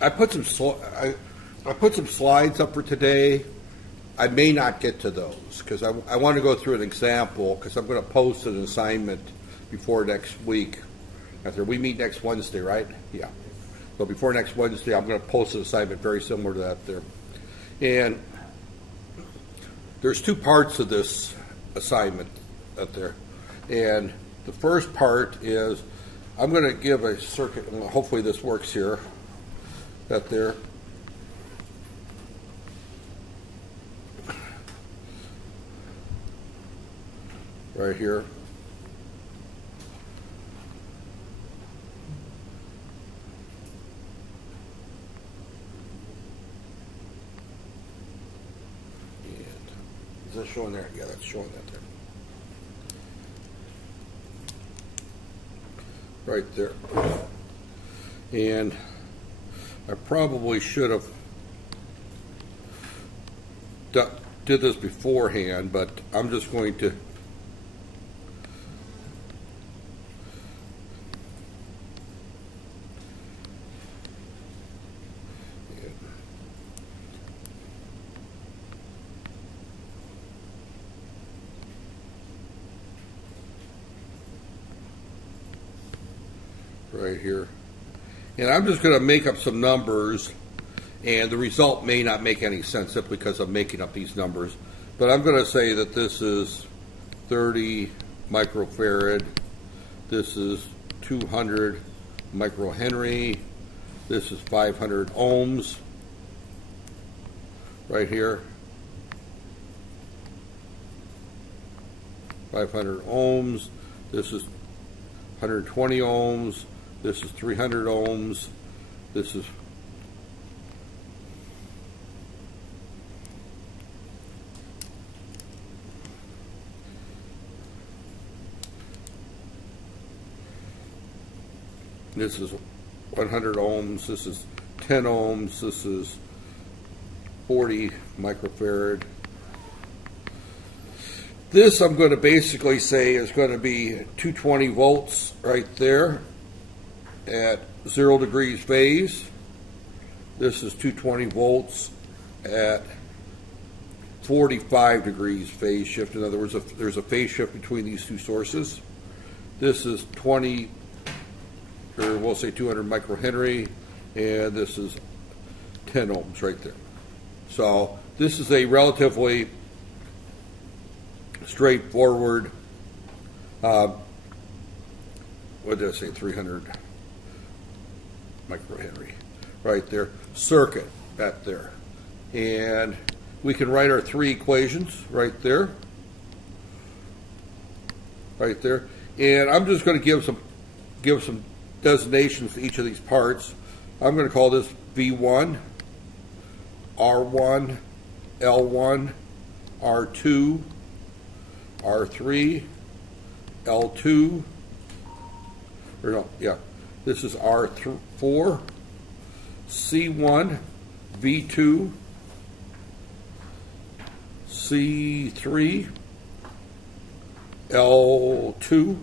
I put some slides up for today. I may not get to those because I want to go through an example because I'm going to post an assignment before next week. After we meet next Wednesday, right? Yeah. So before next Wednesday, I'm going to post an assignment very similar to that there. And there's two parts of this assignment out there. And the first part is I'm going to give a circuit, and hopefully this works here, that there. Right here. And is that showing there? Yeah, that's showing that there. Right there. And I probably should have did this beforehand, but I'm just going to right here. And I'm just going to make up some numbers, and the result may not make any sense simply because I'm making up these numbers. But I'm going to say that this is 30 microfarad, this is 200 microhenry, this is 500 ohms right here. 500 ohms, this is 120 ohms, this is 300 ohms, this is this is 100 ohms, this is 10 ohms, this is 40 microfarad. This I'm going to basically say is going to be 220 volts right there at 0 degrees phase. This is 220 volts at 45 degrees phase shift. In other words, there's a phase shift between these two sources. This is 20, or we'll say 200 microhenry, and this is 10 ohms right there. So this is a relatively straightforward, what did I say, 300 microhenry right there, circuit that there. And we can write our three equations right there. Right there. And I'm just going to give some designations to each of these parts. I'm going to call this V1, R1, L1, R2, R3, L2, or no, yeah, this is R4, C1, V2, C3, L2,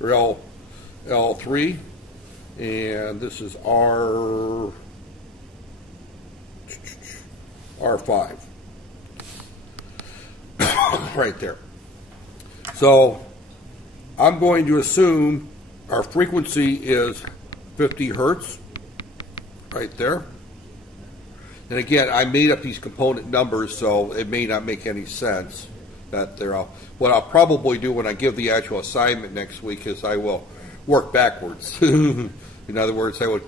or L3, and this is R5. Right there. So I'm going to assume our frequency is 50 hertz right there. And again, I made up these component numbers, so it may not make any sense that they're all. What I'll probably do when I give the actual assignment next week is I will work backwards. In other words, I would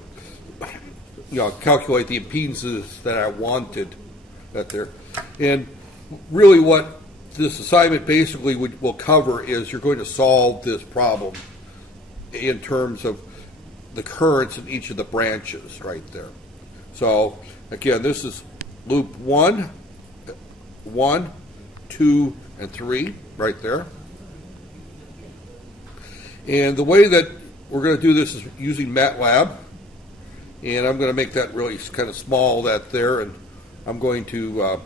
calculate the impedances that I wanted that there. And really what this assignment basically will cover is you're going to solve this problem in terms of the currents in each of the branches right there. So again, this is loop 1, 2, and 3 right there. And the way that we're going to do this is using MATLAB. And I'm going to make that really kind of small, that there, and I'm going to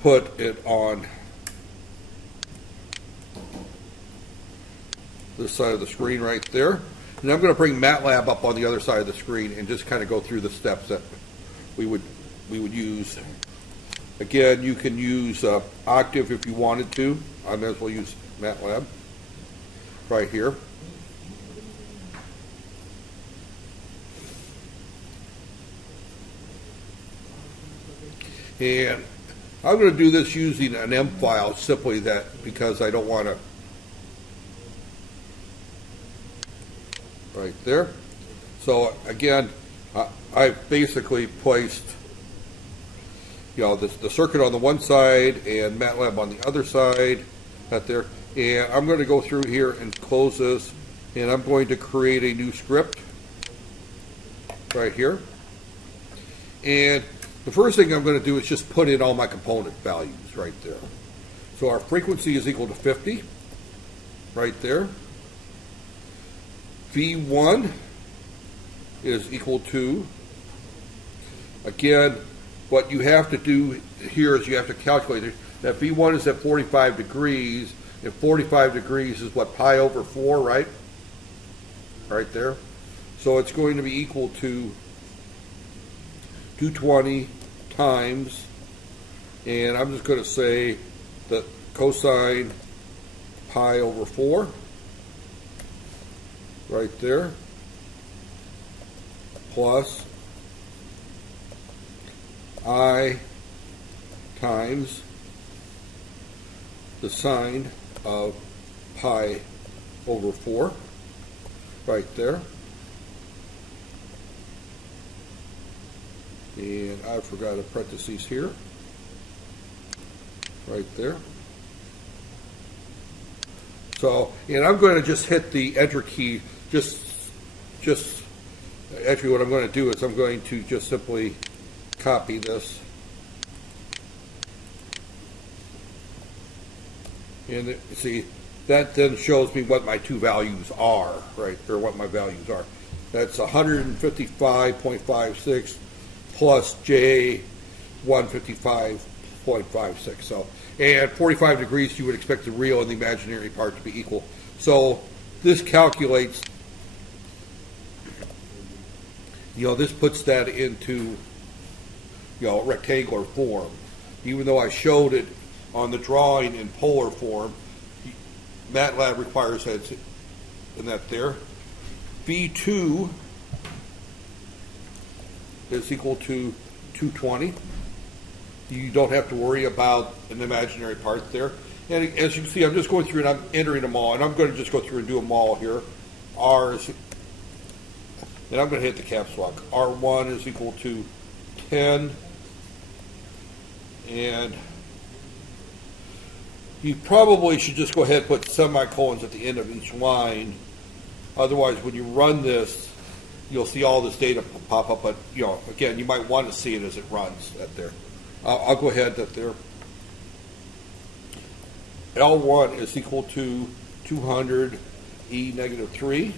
put it on this side of the screen right there. And I'm going to bring MATLAB up on the other side of the screen and just kind of go through the steps that we would use. Again, you can use Octave if you wanted to. I might as well use MATLAB right here. And I'm going to do this using an M file, simply that because I don't want to. Right there. So again, I've basically placed, the circuit on the one side and MATLAB on the other side. Right there. And I'm going to go through here and close this, and I'm going to create a new script right here. And the first thing I'm going to do is just put in all my component values right there. So our frequency is equal to 50 right there. V1 is equal to, again, what you have to do here is you have to calculate it. That V1 is at 45 degrees, and 45 degrees is what, pi over 4, right? Right there. So it's going to be equal to 220 times, and I'm just going to say the cosine pi over 4, right there, plus I times the sine of pi over 4, right there. And I forgot a parentheses here, right there. So, and I'm going to just hit the enter key. Actually, what I'm going to do is I'm going to just simply copy this, and see, that then shows me what my two values are, right? Or what my values are. That's 155.56 plus J 155.56. So, and 45 degrees, you would expect the real and the imaginary part to be equal. So this calculates, this puts that into, rectangular form. Even though I showed it on the drawing in polar form, MATLAB requires that in that there. V2 is equal to 220. You don't have to worry about an imaginary part there. And as you can see, I'm just going through and I'm entering them all, and I'm going to just go through and do them all here. R is, and I'm going to hit the caps lock. R1 is equal to 10, and you probably should just go ahead and put semicolons at the end of each line. Otherwise, when you run this, you'll see all this data pop up, but again, you might want to see it as it runs at there. I'll go ahead at there. L1 is equal to 200 E negative 3.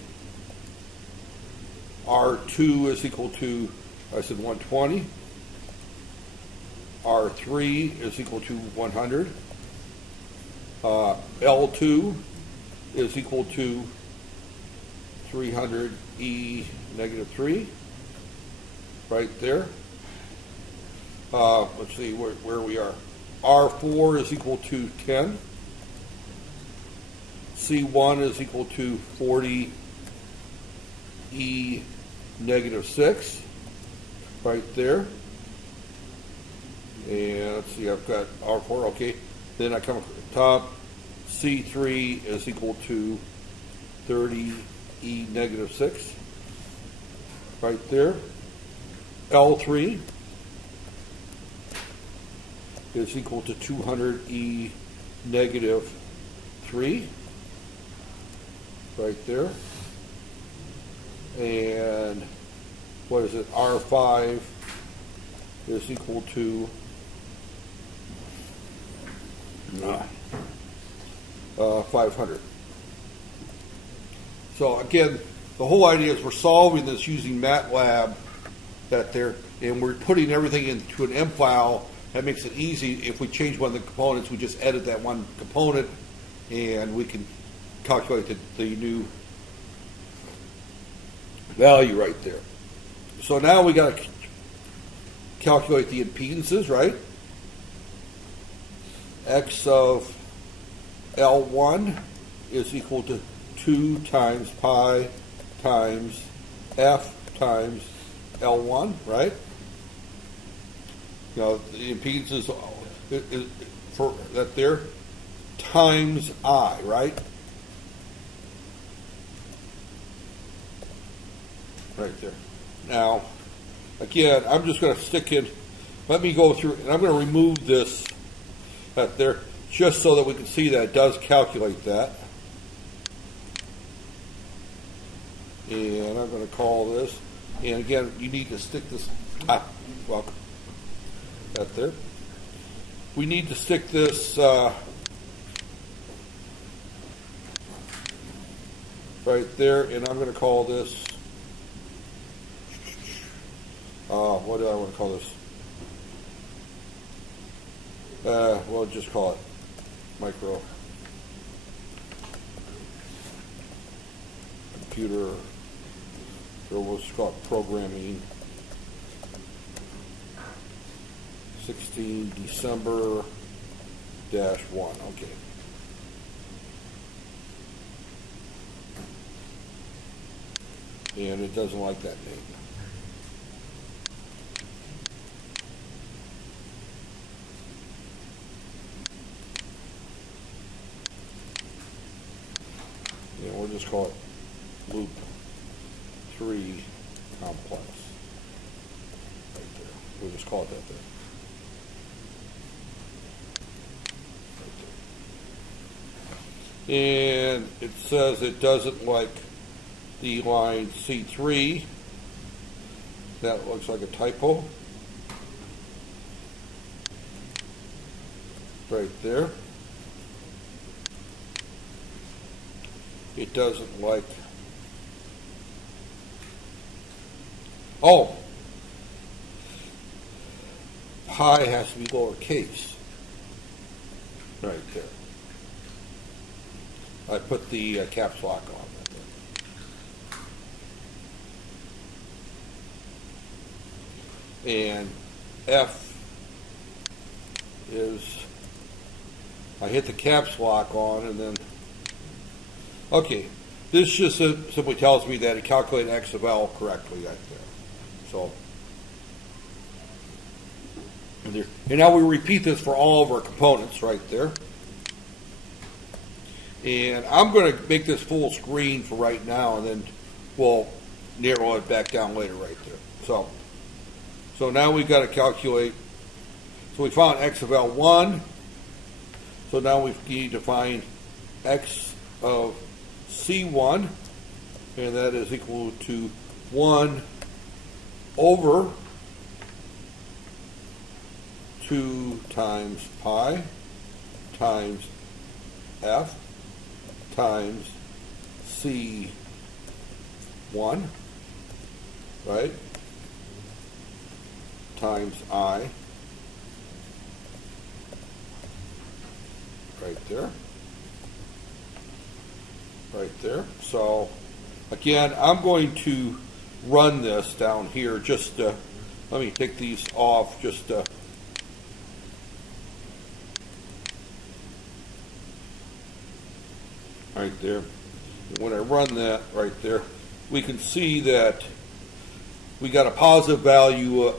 R2 is equal to, I said 120. R3 is equal to 100. L2 is equal to 300 E negative 3, right there. Let's see where we are. R4 is equal to 10. C1 is equal to 40 E negative 6, right there. And let's see, I've got R4, okay. Then I come up to the top. C3 is equal to 30 E negative 6, right there. L3 is equal to 200 E negative 3, right there. And what is it? R5 is equal to 500. So again, the whole idea is we're solving this using MATLAB and we're putting everything into an M file. That makes it easy. If we change one of the components, we just edit that one component and we can calculate the new value right there. So now we got to calculate the impedances, right? X of L1 is equal to 2 times pi times F times L1, right? You know, the impedance is for that there times I, right? Right there. Now, again, I'm just going to stick in, let me go through, and I'm going to remove this right there, just so that we can see that it does calculate that. And I'm going to call this, and again, you need to stick this, well, right there. We need to stick this right there, and I'm going to call this, what do I want to call this? We'll just call it micro computer, or we'll just call it programming 16 December -1. Okay. And it doesn't like that name. And we'll just call it loop 3 complex. Right there. We'll just call it that there. And it says it doesn't like the line C3. That looks like a typo. Right there. It doesn't like, oh, pi has to be lowercase. Right there. I put the caps lock on. And F is, I hit the caps lock on, and then, okay, this just simply tells me that it calculated X of L correctly right there. So, and now we repeat this for all of our components right there. And I'm going to make this full screen for right now, and then we'll narrow it back down later right there. So now we've got to calculate, so we found X of L1, so now we need to find X of C1, and that is equal to 1 over 2 times pi times F times C1, right, times I, right there, right there. So again, I'm going to run this down here, just let me take these off, just right there. And when I run that right there, we can see that we got a positive value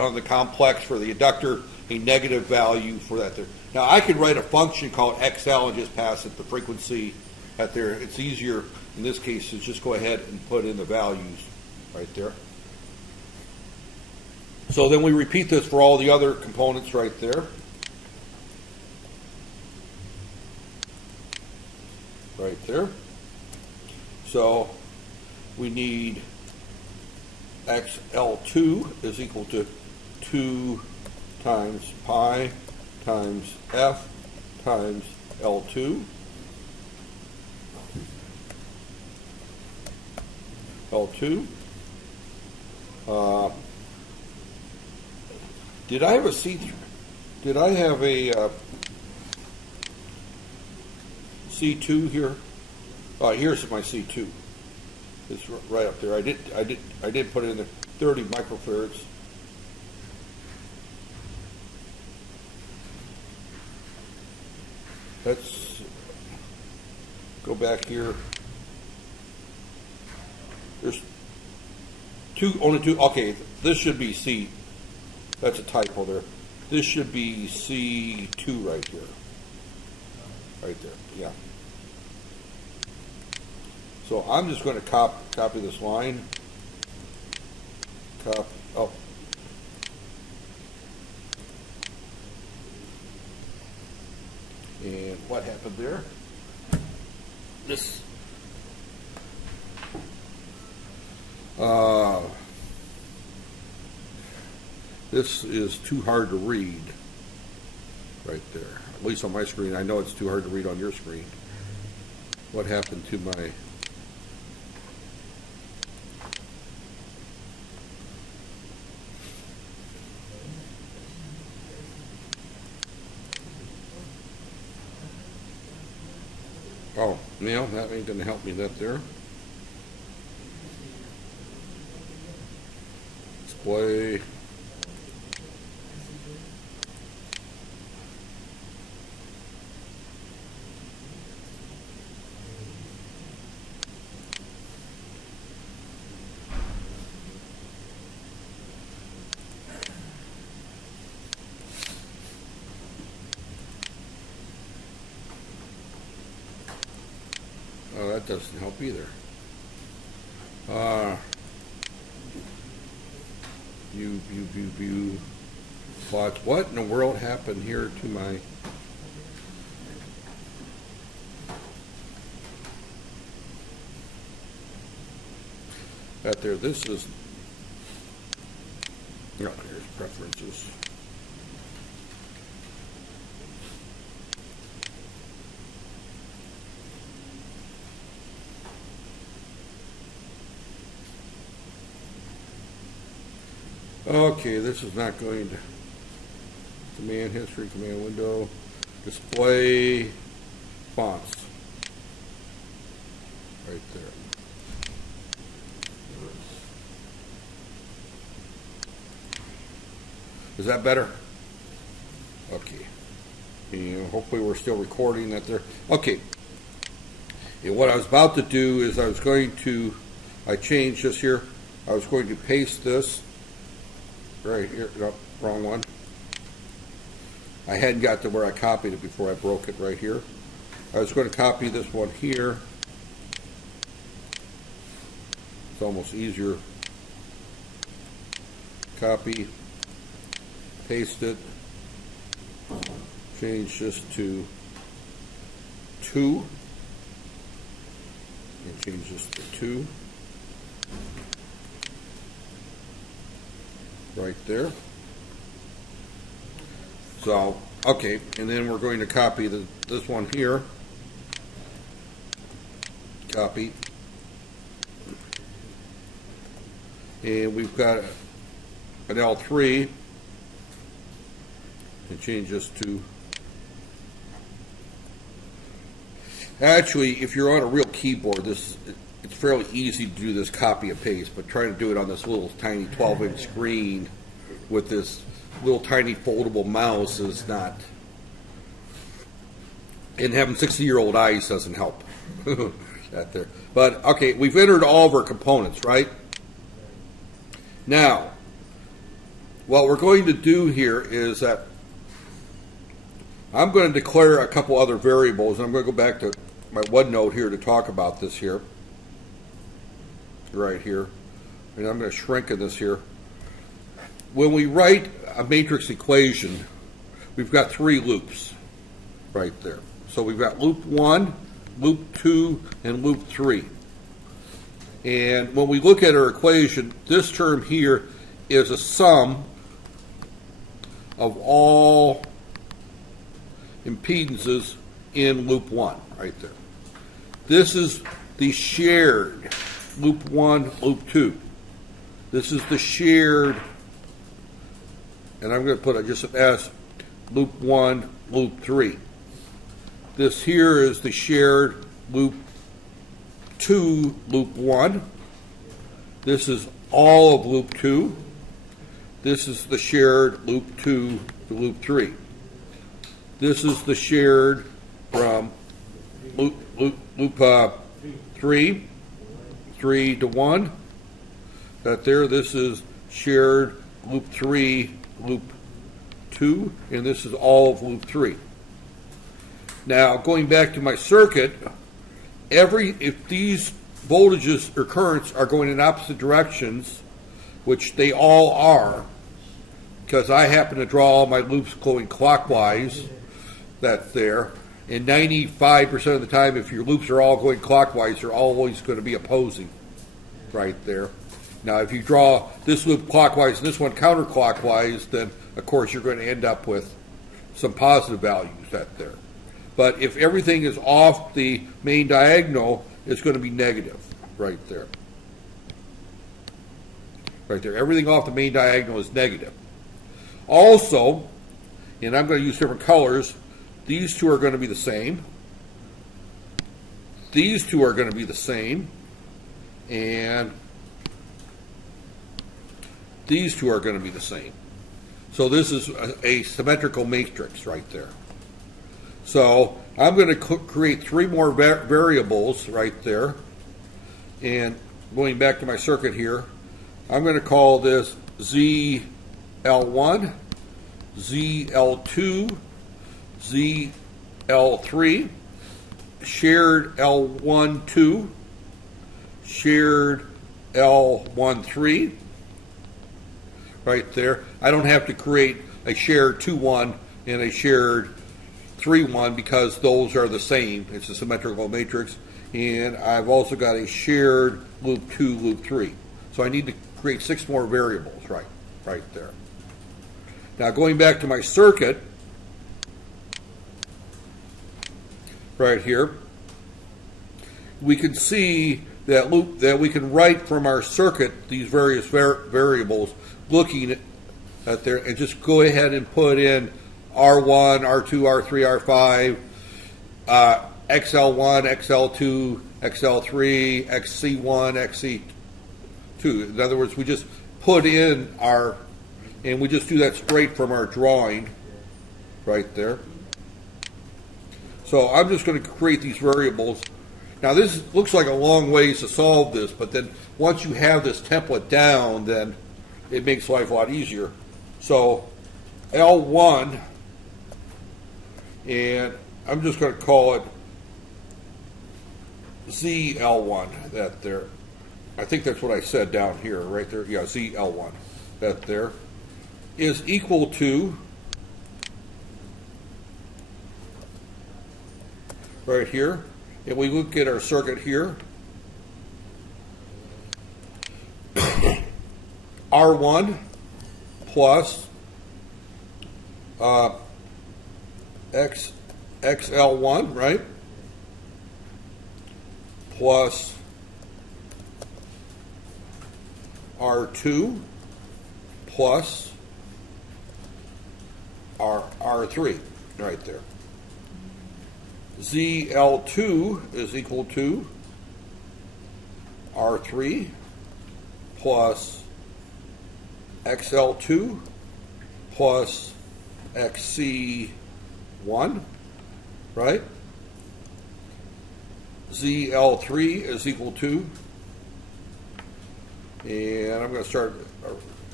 on the complex for the inductor, a negative value for that there. Now I could write a function called XL and just pass it the frequency at there. It's easier in this case to just go ahead and put in the values right there. So then we repeat this for all the other components right there. Right there. So we need XL2 is equal to 2 times pi times F times L2. L2. Did I have a C3? Did I have a C2 here? Here's my C2. It's right up there. I did put it in there. 30 microfarads. Let's go back here. There's only two. Okay, this should be C. That's a typo there. This should be C2 right here. Right there, yeah. So I'm just going to copy this line. Oh. And what happened there? This. This is too hard to read right there. At least on my screen. I know it's too hard to read on your screen. What happened to my... Oh, yeah, that ain't going to help me that there. Display. Oh, that doesn't help either. View plots. What in the world happened here to my... That there, this is... Oh, here's preferences. Okay, this is not going to command history, command window, display fonts. Right there. Is that better? Okay. And hopefully we're still recording that there. Okay. And what I was about to do is I changed this here. I was going to paste this. Right here, no, wrong one. I hadn't got to where I copied it before I broke it right here. I was going to copy this one here. It's almost easier. Copy, paste it, change this to 2, and change this to 2. Right there. So, okay, and then we're going to copy this one here. Copy. And we've got an L3. And change this to... Actually, if you're on a real keyboard, it's fairly easy to do this copy and paste, but trying to do it on this little tiny 12-inch screen with this little tiny foldable mouse is not. And having 60-year-old eyes doesn't help. That there. But okay, we've entered all of our components, right? Now, what we're going to do here is that I'm going to declare a couple other variables, and I'm going to go back to my OneNote here to talk about this here. Right here, and I'm going to shrink in this here. When we write a matrix equation, we've got 3 loops right there. So we've got loop 1, loop 2, and loop 3. And when we look at our equation, this term here is a sum of all impedances in loop 1 right there. This is the shared loop 1, loop 2. This is the shared, and I'm going to put just an S, loop 1, loop 3. This here is the shared loop 2, loop 1. This is all of loop 2. This is the shared loop 2 to loop 3. This is the shared from loop 3 to 1. That there, this is shared loop 3, loop 2, and this is all of loop 3. Now, going back to my circuit, if these voltages or currents are going in opposite directions, which they all are, because I happen to draw all my loops going clockwise, that's there, and 95% of the time, if your loops are all going clockwise, they're always going to be opposing, right there. Now, if you draw this loop clockwise and this one counterclockwise, then, of course, you're going to end up with some positive values right there. But if everything is off the main diagonal, it's going to be negative right there. Right there. Everything off the main diagonal is negative. Also, and I'm going to use different colors, these two are going to be the same. These two are going to be the same. And these two are going to be the same. So this is a symmetrical matrix right there. So I'm going to create 3 more variables right there. And going back to my circuit here, I'm going to call this ZL1, ZL2, ZL3, shared L12, shared L13, right there. I don't have to create a shared 2-1 and a shared 3-1 because those are the same. It's a symmetrical matrix. And I've also got a shared loop 2, loop 3. So I need to create 6 more variables right there. Now going back to my circuit, right here, we can see that we can write from our circuit these various variables looking at there, and just go ahead and put in R1, R2, R3, R5, XL1, XL2, XL3, XC1, XC2. In other words, we just put in and we just do that straight from our drawing right there. So I'm just going to create these variables. Now this looks like a long ways to solve this, but then once you have this template down, then it makes life a lot easier. So L1, and I'm just going to call it ZL1, that there. I think that's what I said down here, right there. Yeah, ZL1, that there, is equal to, right here, and we look at our circuit here, R1 plus XL1, right, plus R2 plus R3, right there. ZL2 is equal to R3 plus XL2 plus XC1, right? ZL3 is equal to, and I'm going to start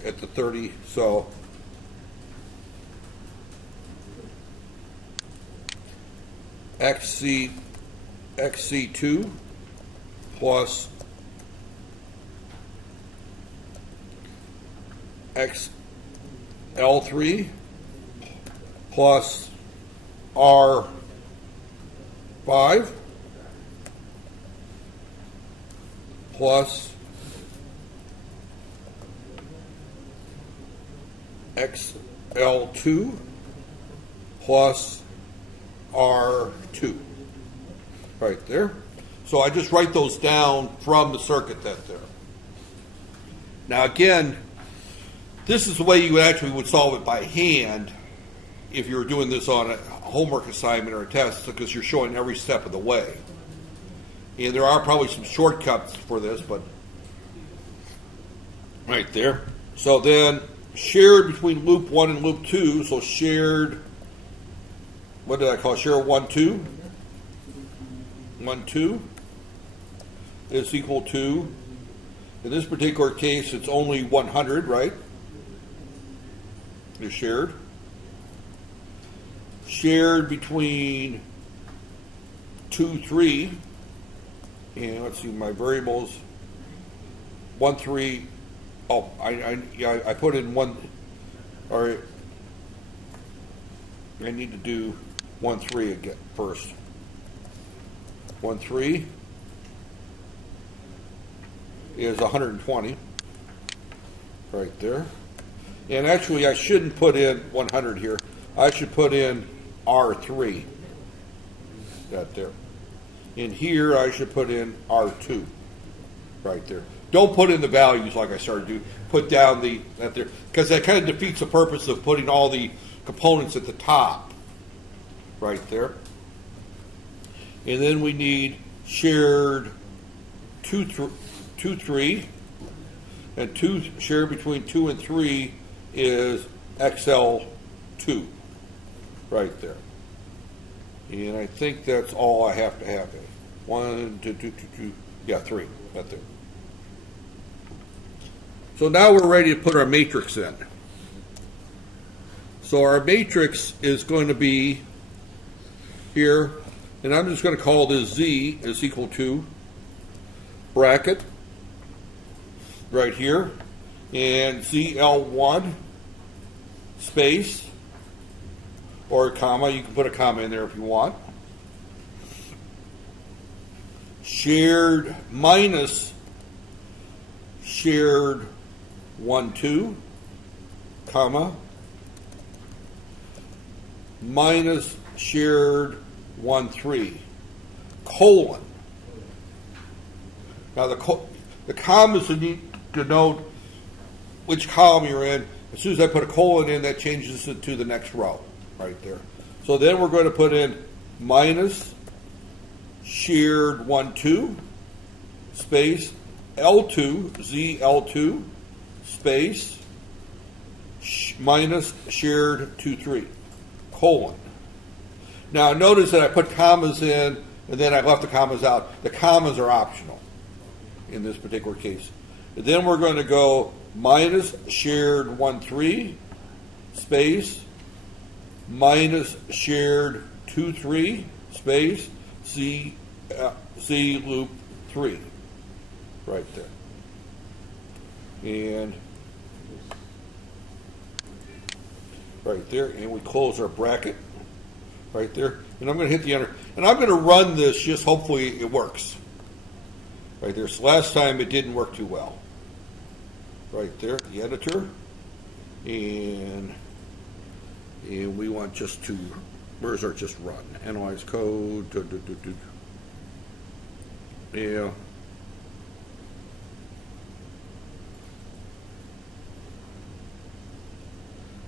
at the 30, so XC2 plus XL3 plus R5 plus XL2 plus R2, right there. So I just write those down from the circuit that there. Now again, this is the way you actually would solve it by hand if you were doing this on a homework assignment or a test, because you're showing every step of the way. And there are probably some shortcuts for this, but right there. So then shared between loop 1 and loop 2, so shared, what did I call it? Share 1, 2? 1, 2 is equal to, in this particular case, it's only 100, right? Is shared. Shared between 2, 3, and let's see, my variables, 1, 3, oh, I put in 1, all right, I need to do 1, 3 again first. 1, 3 is 120, right there. And actually, I shouldn't put in 100 here. I should put in R3, that there. In here, I should put in R2, right there. Don't put in the values like I started to do. Put down the, that there, because that kind of defeats the purpose of putting all the components at the top, right there. And then we need shared 2, 3, and 2 shared between 2 and 3 is XL2, right there. And I think that's all I have to have. 1, 2, 2, 2, 2, yeah, 3, right there. So now we're ready to put our matrix in. So our matrix is going to be here, and I'm just going to call this Z is equal to bracket right here, and ZL1 space, or a comma, you can put a comma in there if you want, shared minus shared 1, 2, comma, minus shared 1, 3, colon. Now the commas denote which column you're in. As soon as I put a colon in, that changes it to the next row, right there. So then we're going to put in minus shared 1, 2, space, L2, ZL2, space, minus shared 2, 3, colon. Now notice that I put commas in, and then I left the commas out. The commas are optional in this particular case. And then we're going to go minus shared 1, 3, space, minus shared 2, 3, space, Z loop 3, right there. And right there, and we close our bracket right there. And I'm going to hit the enter. And I'm going to run this, just hopefully it works. Right there. So last time it didn't work too well. Right there, the editor. And we want just to, where's our just run? Analyze code. Yeah.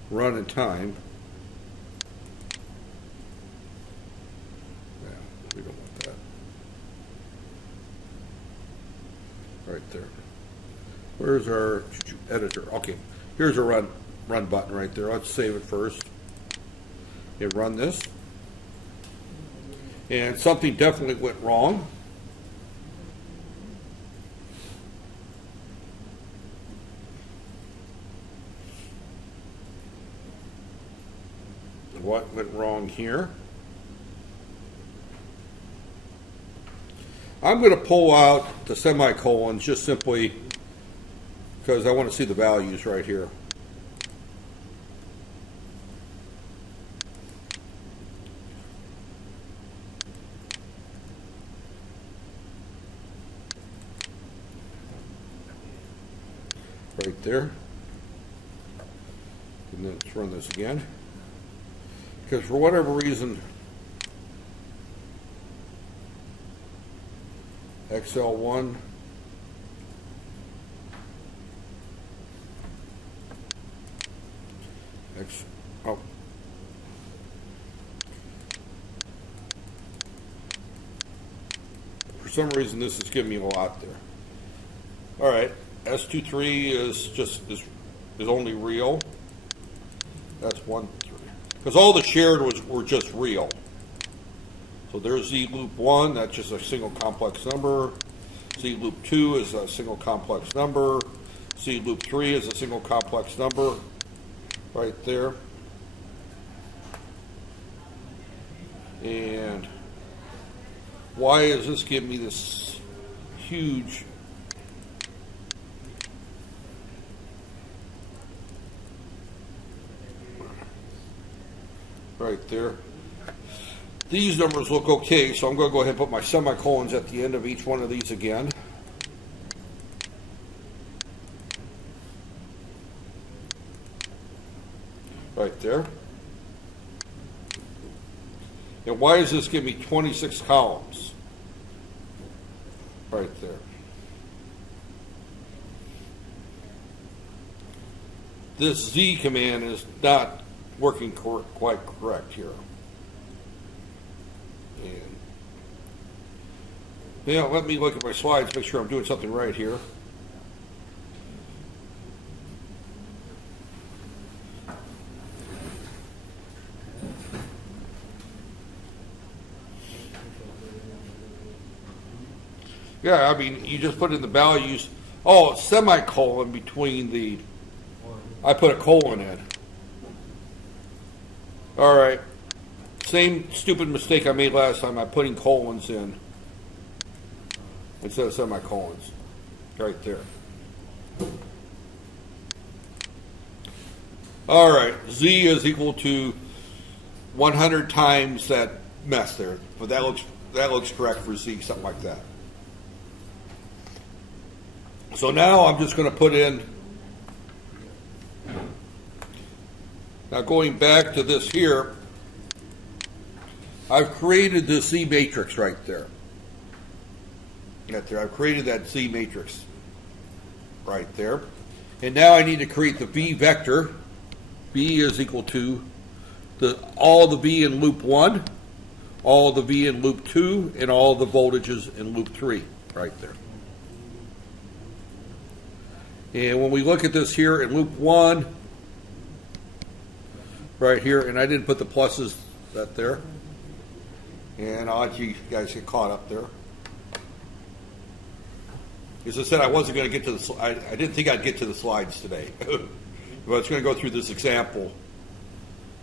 Run in time. Yeah, we don't want that. Right there. Where's our editor? Okay, here's a run button right there. Let's save it first. You run this. And something definitely went wrong. What went wrong here? I'm going to pull out the semicolons just simply because I want to see the values right here. Right there. And then let's run this again. Because for whatever reason, XL1 oh. For some reason this is giving me a lot there. All right, S23 is only real. That's 1, 3. Because all the shared were just real. So there's Z loop 1, that's just a single complex number. Z loop 2 is a single complex number. Z loop 3 is a single complex number right there. And why does this give me this huge right there? These numbers look okay, so I'm going to go ahead and put my semicolons at the end of each one of these again. Right there. And why does this give me 26 columns? Right there. This Z command is not working quite correct here. And yeah, let me look at my slides, make sure I'm doing something right here. Yeah, I mean, you just put in the values. Oh, semicolon between the, I put a colon in. All right. Same stupid mistake I made last time. I'm putting colons in instead of semicolons. Right there. All right. Z is equal to 100 times that mess there. But that looks correct for Z, something like that. So now I'm just going to put in, now going back to this here, I've created the Z matrix right there. Right there. I've created that Z matrix right there. And now I need to create the V vector. V is equal to all the V in loop 1, all the V in loop 2, and all the voltages in loop 3 right there. And when we look at this here in loop 1, right here, and I didn't put the pluses that there, and I'll let you guys get caught up there. As I said, I wasn't going to get to the, I didn't think I'd get to the slides today. But I was going to go through this example.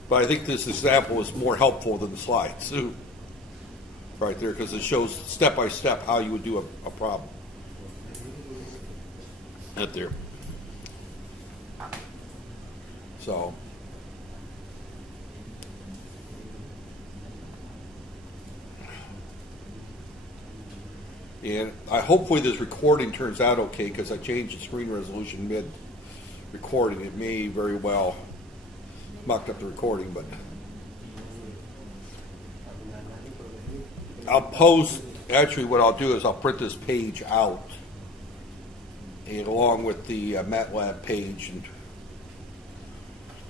But I think this example is more helpful than the slides. Right there, because it shows step by step how you would do a problem. Right there. So, and hopefully this recording turns out okay, because I changed the screen resolution mid-recording. It may very well mucked up the recording, but I'll post, actually what I'll do is I'll print this page out, and along with the MATLAB page and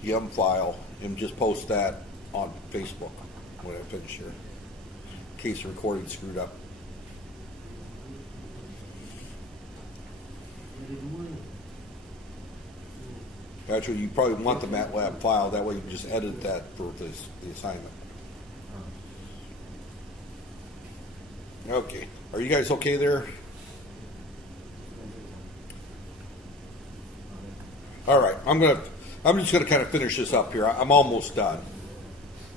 YUM file, and just post that on Facebook when I finish here, in case the recording's screwed up. Actually, you probably want the MATLAB file, that way you can just edit that for the assignment. Okay, are you guys okay there? All right, I'm just gonna kind of finish this up here. I'm almost done.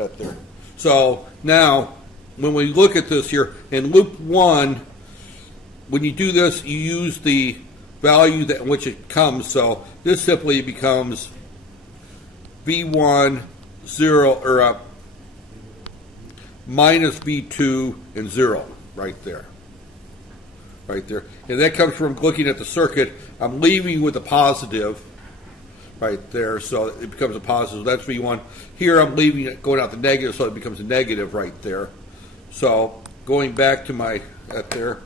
Up there. So now, when we look at this here in loop 1, when you do this, you use the value that in which it comes. So this simply becomes V1 0 or minus V2 and 0 right there. Right there, and that comes from looking at the circuit. I'm leaving with a positive. Right there, so it becomes a positive. That's V1. Here I'm leaving it going out the negative, so it becomes a negative right there. So going back to my at there,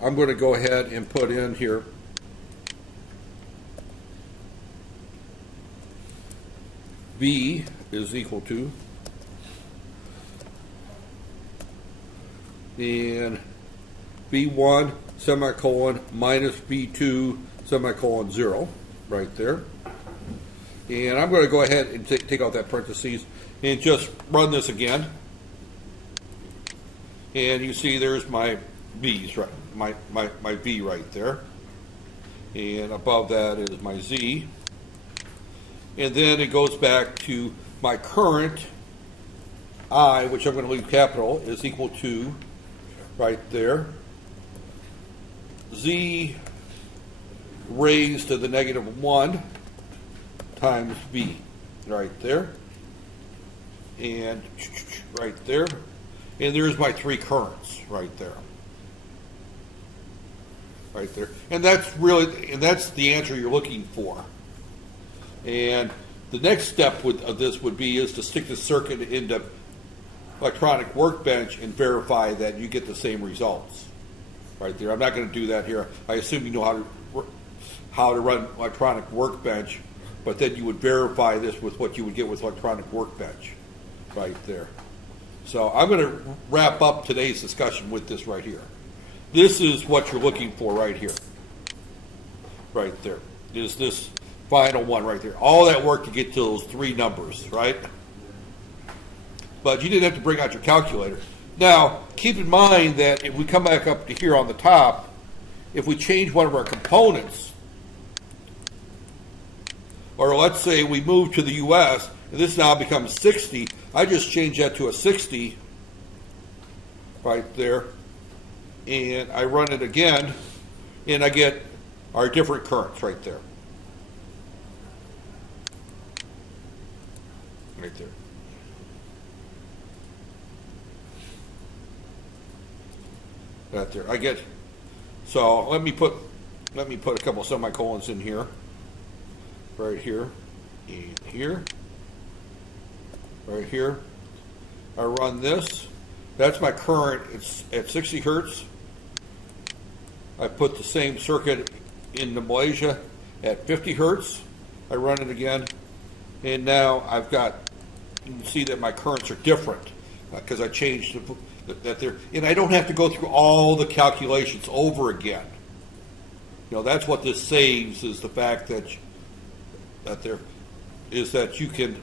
I'm going to go ahead and put in here V is equal to, and V1 semicolon minus V2 semicolon 0 right there. And I'm going to go ahead and take out that parentheses and just run this again. And you see there's my V's, right? My V right there. And above that is my Z. And then it goes back to my current I, which I'm going to leave capital, is equal to, right there, Z raised to the -1 times V, right there. And right there. And there's my 3 currents right there. Right there. And that's the answer you're looking for. And the next step of this would be is to stick the circuit into electronic workbench and verify that you get the same results. Right there. I'm not going to do that here. I assume you know how to run electronic workbench, but then you would verify this with what you would get with electronic workbench. Right there. So I'm going to wrap up today's discussion with this right here. This is what you're looking for right here. Right there. Is this final one right there. All that work to get to those 3 numbers, right? But you didn't have to bring out your calculator. Now, keep in mind that if we come back up to here on the top, if we change one of our components, or let's say we move to the US, and this now becomes 60, I just change that to a 60 right there, and I run it again, and I get our different currents right there. Right there. Right there. I get, so let me put a couple semicolons in here. Right here. And here. Right here. I run this. That's my current. It's at 60 hertz. I put the same circuit into Malaysia at 50 hertz. I run it again. And now I've got, you can see that my currents are different because I changed that there. And I don't have to go through all the calculations over again. You know, that's what this saves, is the fact that there is that you can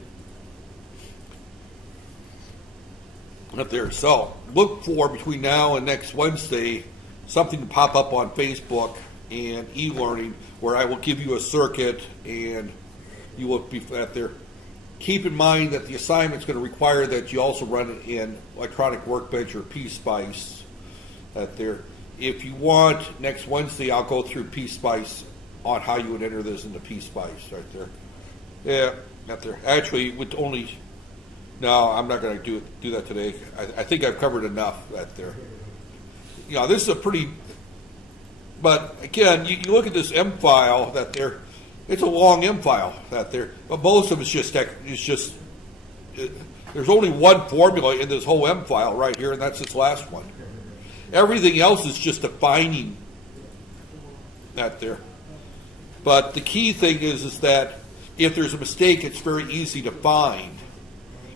up there. So look for, between now and next Wednesday, something to pop up on Facebook and e-learning where I will give you a circuit and you will be at there. Keep in mind that the assignment is going to require that you also run it in electronic workbench or PSpice at there. If you want, next Wednesday I'll go through PSpice on how you would enter this into PSpice right there. Yeah, at there. Actually, with only, no, I'm not going to do that today. I think I've covered enough at there. You know, this is a pretty, but again, you look at this M file that there. It's a long M file that there, but most of it's just there's only one formula in this whole M file right here, and that's this last one. Everything else is just defining that there. But the key thing is that if there's a mistake, it's very easy to find.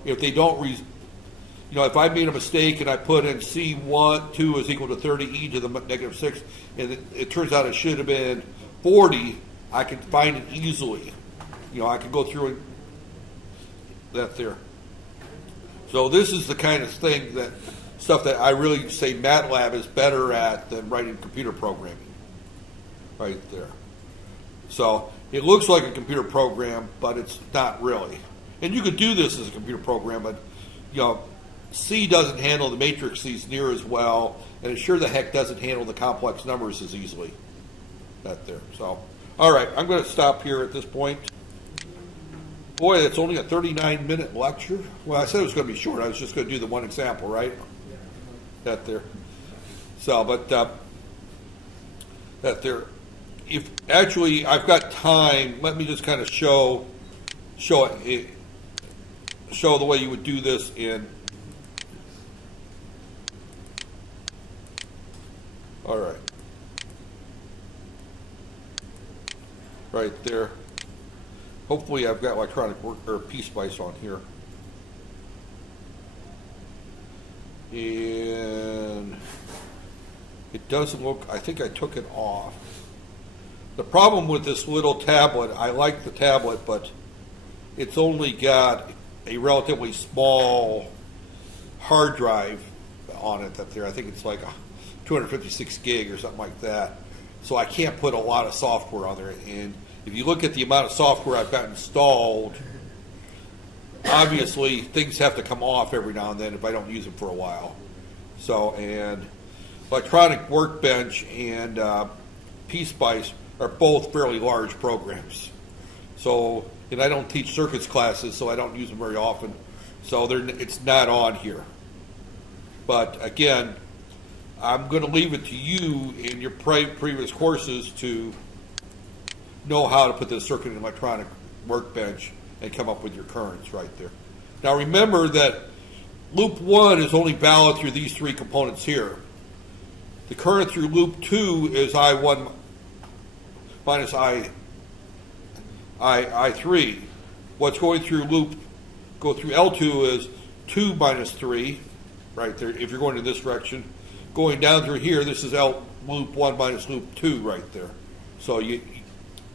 If they don't, you know, if I made a mistake and I put in C2 is equal to 30e to the -6, and it turns out it should have been 40. I can find it easily. You know, I can go through that there. So this is the kind of thing stuff that I really say MATLAB is better at than writing computer programming. Right there. So it looks like a computer program, but it's not really. And you could do this as a computer program, but you know, C doesn't handle the matrices near as well, and it sure the heck doesn't handle the complex numbers as easily. That there. So. All right, I'm going to stop here at this point. Boy, that's only a 39-minute lecture. Well, I said it was going to be short. I was just going to do the one example, right? That there. So, but that there. If actually I've got time, let me just kind of show the way you would do this in. All right. Right there. Hopefully I've got electronic work or PSpice on here. And it doesn't look, I think I took it off. The problem with this little tablet, I like the tablet, but it's only got a relatively small hard drive on it. I think it's like a 256 gig or something like that. So I can't put a lot of software on there. And if you look at the amount of software I've got installed, obviously things have to come off every now and then if I don't use them for a while. So, and Electronic Workbench and PSpice are both fairly large programs. So, and I don't teach circuits classes, so I don't use them very often. So it's not on here. But again, I'm going to leave it to you in your previous courses to know how to put this circuit in Electronic Workbench and come up with your currents right there. Now remember that loop 1 is only valid through these three components here. The current through loop 2 is I1 minus I3. What's going through L2 is 2 minus 3, right there, if you're going in this direction. Going down through here, this is loop 1 minus loop 2 right there. So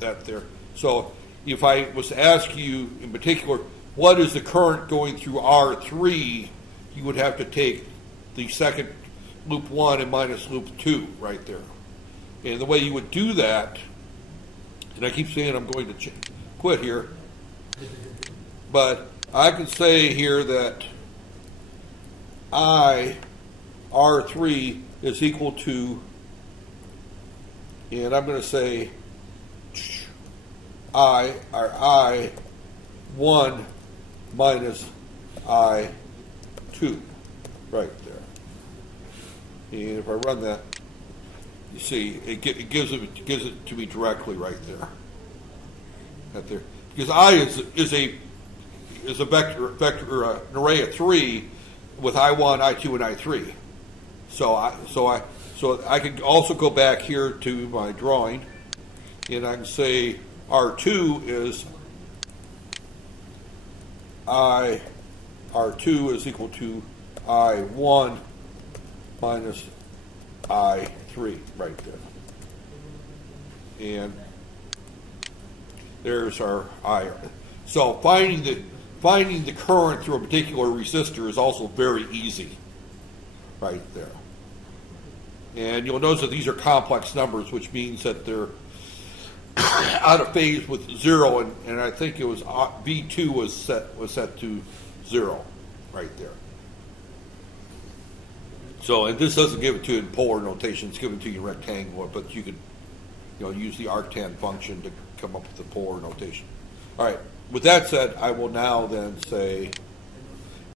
that there. So if I was to ask you in particular, what is the current going through R3, you would have to take the second loop 1 and minus loop 2 right there. And the way you would do that, and I keep saying I'm going to quit here, but I can say here that R3 is equal to, and I'm going to say I1 minus I2 right there. And if I run that, you see it gives it to me directly right there. Right there. Because I is a vector an array of 3 with I1, I2, and I3. So I can also go back here to my drawing, and I can say R2 is R2 is equal to I1 minus I3 right there. And there's our I. So finding the current through a particular resistor is also very easy right there. And you'll notice that these are complex numbers, which means that they're out of phase with 0, and I think it was V2 was set to 0 right there. So, and this doesn't give it to you in polar notation; it's given to you in rectangular, but you could, use the arctan function to come up with the polar notation. All right. With that said, I will now then say